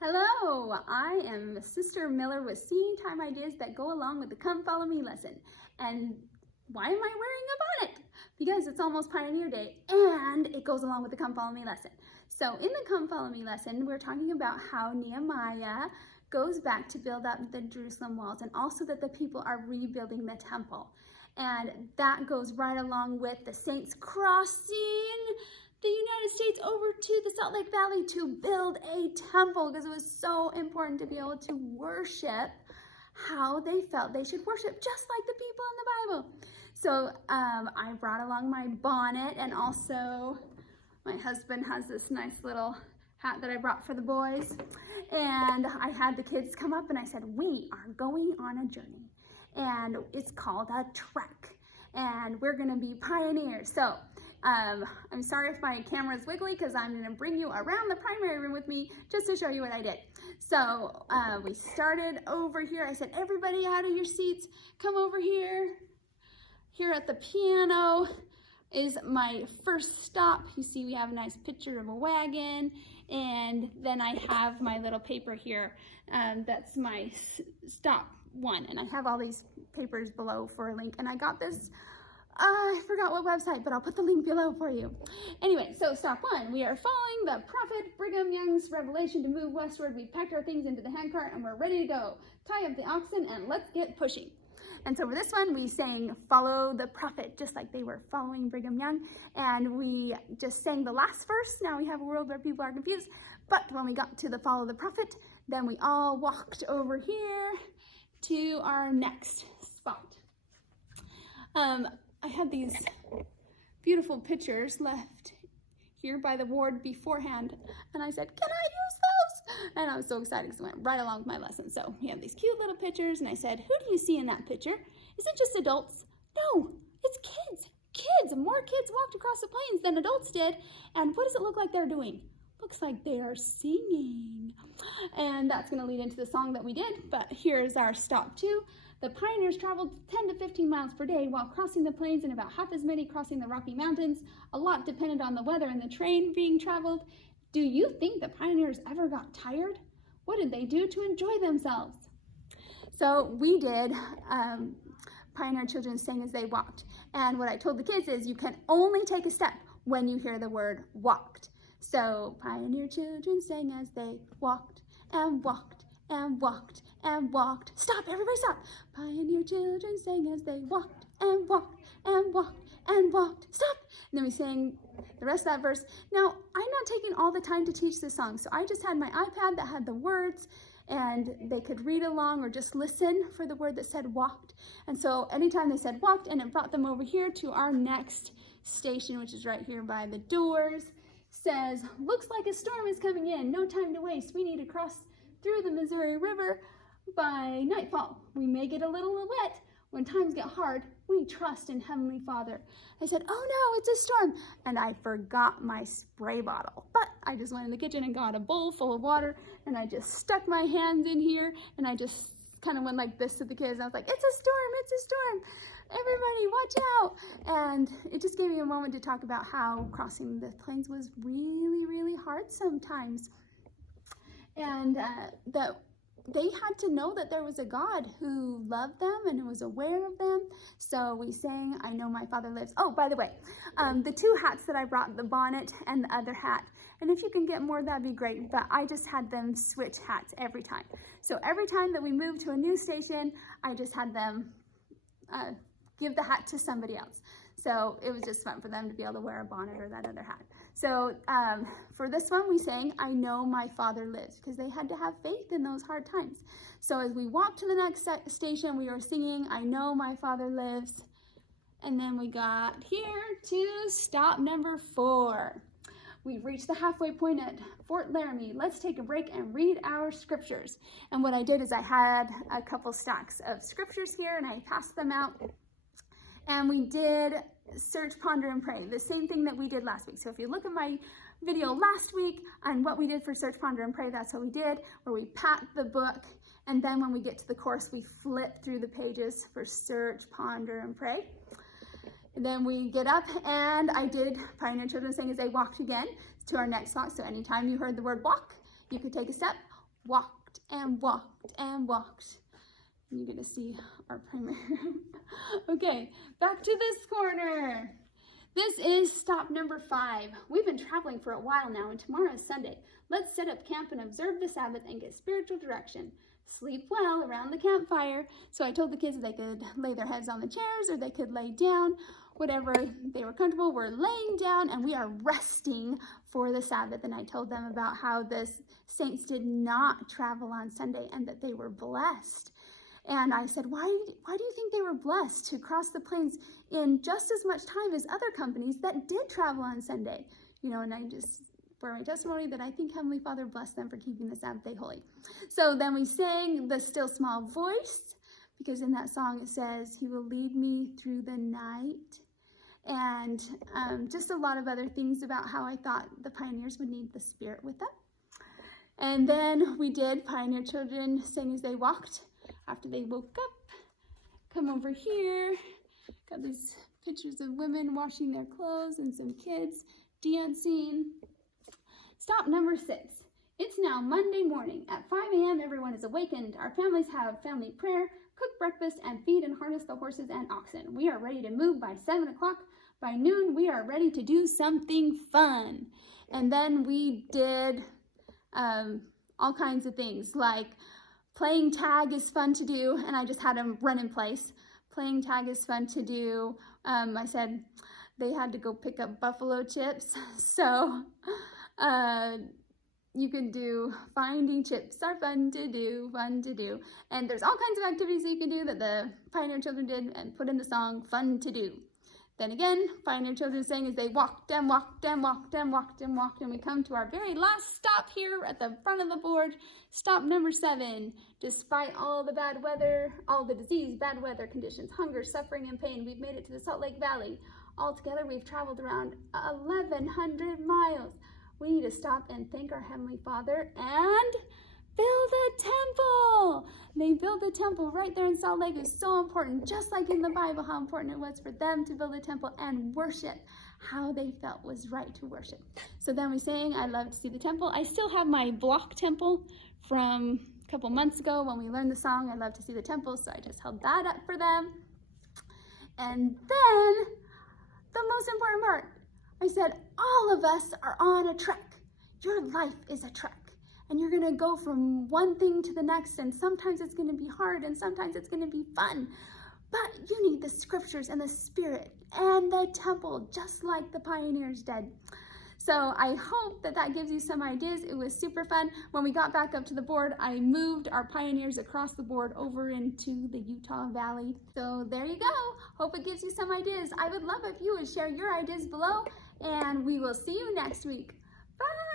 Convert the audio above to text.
Hello, I am Sister Miller with Seeing Time Ideas that go along with the Come Follow Me lesson. And why am I wearing a bonnet? Because it's almost Pioneer Day and it goes along with the Come Follow Me lesson. So in the Come Follow Me lesson, we're talking about how Nehemiah goes back to build up the Jerusalem walls and also that the people are rebuilding the temple. And that goes right along with the saints crossing the United States over to the Salt Lake Valley to build a temple because it was so important to be able to worship how they felt they should worship, just like the people in the Bible. So I brought along my bonnet, and also my husband has this nice little hat that I brought for the boys. And I had the kids come up and I said, we are going on a journey and it's called a trek and we're gonna be pioneers. So I'm sorry if my camera is wiggly because I'm going to bring you around the primary room with me just to show you what I did. So we started over here. I said, everybody out of your seats, come over here. Here at the piano is my first stop. You see we have a nice picture of a wagon, and then I have my little paper here. That's my stop one, and I have all these papers below for a link, and I got this I forgot what website, but I'll put the link below for you. Anyway, so stop one. We are following the prophet Brigham Young's revelation to move westward. We've packed our things into the handcart and we're ready to go. Tie up the oxen and let's get pushing. And so for this one, we sang Follow the Prophet, just like they were following Brigham Young. And we just sang the last verse. Now we have a world where people are confused. But when we got to the Follow the Prophet, then we all walked over here to our next spot. I had these beautiful pictures left here by the ward beforehand, and I said, can I use those? And I was so excited because it went right along with my lesson. So we have these cute little pictures, and I said, who do you see in that picture? Is it just adults? No, it's kids. Kids. More kids walked across the plains than adults did. And what does it look like they're doing? Looks like they are singing. And that's going to lead into the song that we did, but here's our stop two. The pioneers traveled 10 to 15 miles per day while crossing the plains and about half as many crossing the Rocky Mountains. A lot depended on the weather and the train being traveled. Do you think the pioneers ever got tired? What did they do to enjoy themselves? So we did Pioneer Children Sang as They Walked. And what I told the kids is you can only take a step when you hear the word walked. So pioneer children sang as they walked and walked and walked and walked. Stop, everybody stop. Pioneer children sang as they walked and walked and walked and walked. Stop. And then we sang the rest of that verse. Now, I'm not taking all the time to teach this song, so I just had my iPad that had the words, and they could read along or just listen for the word that said walked. And so anytime they said walked, and it brought them over here to our next station, which is right here by the doors, says, looks like a storm is coming in. No time to waste. We need to cross through the Missouri River by nightfall. We may get a little wet. When times get hard, we trust in Heavenly Father. I said, oh no, it's a storm. And I forgot my spray bottle. But I just went in the kitchen and got a bowl full of water, and I just stuck my hands in here, and I just kind of went like this to the kids. I was like, it's a storm, it's a storm. Everybody watch out. And it just gave me a moment to talk about how crossing the plains was really, really hard sometimes. And that they had to know that there was a God who loved them and who was aware of them. So we sang, I Know My Father Lives. Oh, by the way, the two hats that I brought, the bonnet and the other hat, and if you can get more, that'd be great, but I just had them switch hats every time. So every time that we moved to a new station, I just had them give the hat to somebody else. So it was just fun for them to be able to wear a bonnet or that other hat. So for this one, we sang, I Know My Father Lives, because they had to have faith in those hard times. So as we walked to the next station, we were singing, I Know My Father Lives. And then we got here to stop number 4. We've reached the halfway point at Fort Laramie. Let's take a break and read our scriptures. And what I did is I had a couple stacks of scriptures here, and I passed them out. And we did search, ponder, and pray, the same thing that we did last week. So if you look at my video last week on what we did for search, ponder, and pray, that's what we did, where we pat the book, and then when we get to the course, we flip through the pages for search, ponder, and pray. And then we get up, and I did Pioneer Children Sang as They Walked again to our next song. So anytime you heard the word walk, you could take a step. walked and walked and walked. You're going to see our primary room. Okay, back to this corner. This is stop number 5. We've been traveling for a while now, and tomorrow is Sunday. Let's set up camp and observe the Sabbath and get spiritual direction. Sleep well around the campfire. So I told the kids they could lay their heads on the chairs or they could lay down. Whatever they were comfortable, we're laying down and we are resting for the Sabbath. And I told them about how the saints did not travel on Sunday and that they were blessed. And I said, why do you think they were blessed to cross the plains in just as much time as other companies that did travel on Sunday? You know, and I just, for my testimony, that I think Heavenly Father blessed them for keeping the Sabbath day holy. So then we sang the still small voice, because in that song it says, He will lead me through the night. And just a lot of other things about how I thought the pioneers would need the Spirit with them. And then we did Pioneer Children Sing as They Walked. After they woke up, come over here, got these pictures of women washing their clothes and some kids dancing. Stop number 6. It's now Monday morning. At 5 a.m. everyone is awakened. Our families have family prayer, cook breakfast, and feed and harness the horses and oxen. We are ready to move by 7 o'clock. By noon, we are ready to do something fun. And then we did all kinds of things, like playing tag is fun to do, and I just had them run in place. Playing tag is fun to do. I said they had to go pick up buffalo chips, so you can do finding chips are fun to do. And there's all kinds of activities that you can do that the Pioneer Children did and put in the song Fun to Do. Then again, Pioneer Children sang as they walked and walked and walked and walked and walked, and we come to our very last stop here at the front of the board, stop number 7. Despite all the bad weather, all the disease, bad weather conditions, hunger, suffering, and pain, we've made it to the Salt Lake Valley. Altogether, we've traveled around 1,100 miles. We need to stop and thank our Heavenly Father and build a temple. They built a temple right there in Salt Lake. It's so important, just like in the Bible, how important it was for them to build a temple and worship how they felt was right to worship. So then we sang, I love to see the temple. I still have my block temple from a couple months ago when we learned the song, I love to see the temple, so I just held that up for them. And then, the most important part, I said, all of us are on a trek. Your life is a trek. And you're going to go from one thing to the next, and sometimes it's going to be hard, and sometimes it's going to be fun. But you need the scriptures and the Spirit and the temple, just like the pioneers did. So I hope that that gives you some ideas. It was super fun. When we got back up to the board, I moved our pioneers across the board over into the Utah Valley. So there you go. Hope it gives you some ideas. I would love if you would share your ideas below, and we will see you next week. Bye!